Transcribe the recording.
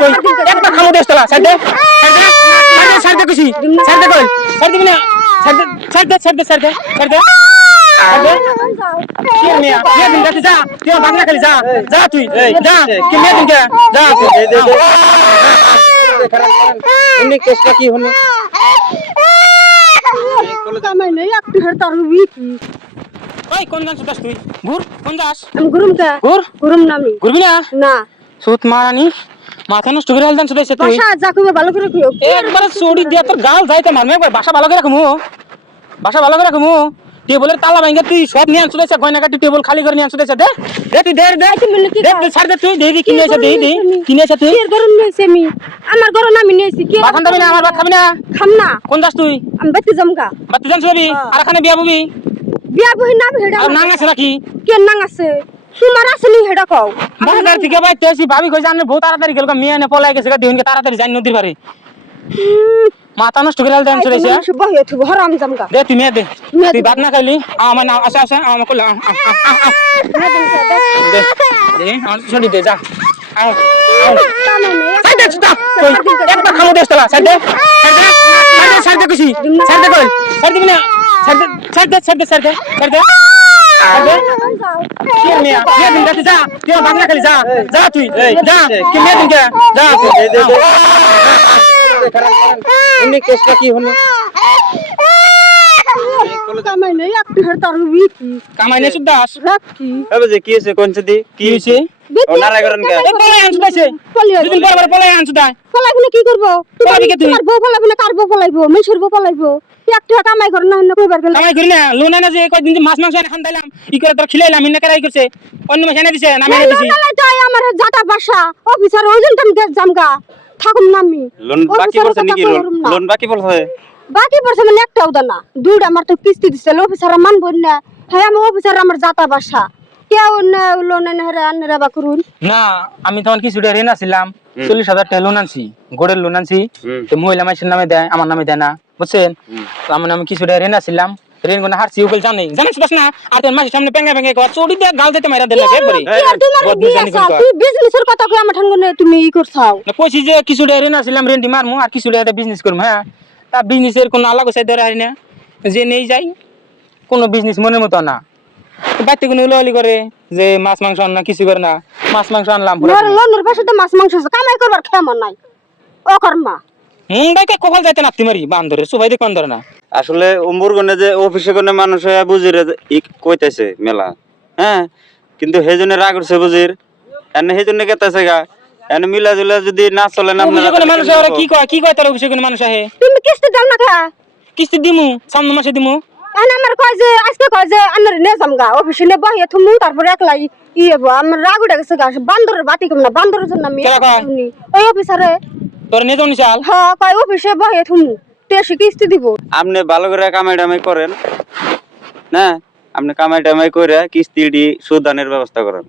কই একবার খামো দেশ তোলা ছাড় দে। ছাড় দে কুছি ছাড় দে কই। ছাড় দিবি না। ছাড় দে ছাড় দে ছাড় দে ছাড় দে ছাড় দে। কি মিয়া? মিয়া? দিন যাতে যা। তুই আমার বাংলা খালি যা। যা তুই। যা কি মিয়া দিন যা উনি কেসটা কি হলো কামাই নেই একটু হের তার হবি কি ওই কোন গান শুটাস তুই? ঘুর কোন যাস আমি ঘুরুম কে? ঘুর ঘুরুম নামি ঘুরবি না? না। সুত মারানি মাথা নষ্ট করে হালদান শুটাইছে তুই বাসা যা কইবে ভালো করে কইও। একবার চড়ি দিয়া তোর গাল যাইতে মারমে একবার বাসা ভালো করে রাখমু। বাসা ভালো করে রাখমু। টেবলের তালা ভাঙ্গা তুই সব নিয়ে আনছুলেছে গয়না কাটি টেবল খালি করে নিয়ে আনছুলেছে দে দে তুই দে দে দে তুই ছাড় দে তুই দে দি কিনে এসে দে দে কিনে এসে তুই। কি গরম নিয়েছি আমি? আমার গরম আমি নিয়েছি কি বাথান দাবি না আমার খাবি না। খাম না। কোন যাস তুই? আমি বেতে জমকা বাতি জানছ ভাবি? আর এখানে বিয়া বুবি বিয়া বহি না হেডা আর নাং আছে নাকি? কে নাং আছে? তোমার আছে নি হেডা কও বাজার থেকে ভাই তুই ভাবি কই জানে বহুত তাড়াতাড়ি গেল মেয়ে নে পলাই গেছে দিনকে তাড়াতাড়ি যাই নদীর পারে মাথা নষ্ট করে হালদান শুটাইছে বহি থুব হরাম জমকা দে তুই মেয়ে দে তুই দে। ভাত না খাইলি আমার নাম আসা আসা আমার কইলা দে দে আমার ছড়ি দে যা আও সাইড দে চুপ কই একবার খামো দেশ তোলা সাইড দে সাইড দে সাইড দে সাইড দে কই সাইড দিবি না সাইড দে সাইড দে সাইড দে সাইড দে তুই যা যা তুই যা কি মিয়া যা তুই উনি কেসটা কি হলো কামাই নেই হের তার হবি কি কামাই নে সুদাস রাখ। কি এবার যে কি কোন দি কি হইছে ও করেন কে এ পলাই আনছু দাইছে পলিও দুদিন পর পর পলাই আনছু দা ফলাইবো কি করব? ফলাবি কে তুই? তোমার বউ না কার বউ মেশুর বউ একটু কামাই করে না কইবার গেল। কামাই করি না লোন না যে কয়দিন যে মাছ মাংস এনে খান দিলাম ই করে তোর খিলাইলাম ইন্না কারাই করছে। অন্য মাছ এনে দিছে নামে এনে দিছি। আমার জাতা বাসা। অফিসার ওজন টাইম জামগা থাকুম না আমি। লোন বাকি অফিসারের নাকি? লোন না। বাকি পড়ছে? বাকি পড়ছে মানে একটাও দানা। দুইটা আমার তো কিস্তি দিছে অফিসার মানবো না। হ্যাঁ আমি অফিসার আমার জাতা বাসা। কেউ লোন হেরে আনে রেবা করুন। না আমি তখন কিছু ঋণ আছিলাম। চল্লিশ হাজার টাকা লোন আনছি গোড়ের লোন আনছি। তো মহিলা নামে দেয় আমার নামে দেয় না বুঝছেন? তো আমার নামে কিছু ঋণ আছিলাম। ঋণ কোনো হারছি ওগুলো জানি। জানিস বাস না আর তোর মাসের সামনে পেঙ্গা পেঙ্গা কর চড়ি দিয়ে গাল দিতে মাইরা দিল একবারে। কি আর তোমার বদ বিয়ে বুঝানি আছে করবা। তুই বিজনেসের কথা কই আমার ঠাঙ্গনে তুমি ই করছাও। না কইছি যে কিছু ঋণ আছিলাম ঋণ দি মারমু আর কিছু একটা বিজনেস করব হ্যাঁ? তা বিজনেসের কোনো আলাদা সাইড ধরে হারি না। যে নেই যাই কোনো বিজনেস মনের মতো না। বাড়িতে কোনো উলাউলি করে যে মাছ মাংস আন না কিছু করে না। মাছ মাংস আনলাম পুরো। লোনের পাশে তো মাছ মাংস আছে কামাই করবার ক্ষমা নাই। ও কর্মা হুম কপাল যাইতে নাপতি মারি বান্দরে সুবাই দেখ বান্দরে না। আসলে উম্বুর গনে যে অফিসে গনে মানুষ হয়ে বুঝির ই কইতেছে মেলা হ্যাঁ? কিন্তু সেই জন্য রাগ করছে বুঝির। এনে সেই জন্য কেতাছে গা। এনে মিলা জুলা যদি না চলে না কোনো মানুষ ওরা কি কয় কি কয় তার অফিসে কোনো মানুষ আহে? তুমি কিস্তি দাও না খা কিস্তি দিমু সামনে মাসে দিমু। এখন আমার কয় যে আজকে কয় যে নে জামগা অফিসে নে বহিয়ে থুমু তারপরে একলা ই ই আমার রাগ উঠে গেছে গা বান্দরের বাতি কম না বান্দরের জন্য আমি। ওই অফিসারে তোর নিশাল হ্যাঁ কয় অফিসে বহিয়ে থুমু তেসি কিস্তি দিব। আপনি ভালো করে কামাই টামাই করেন। না আপনি কামাই টামাই করে কিস্তি সুদানের ব্যবস্থা করেন।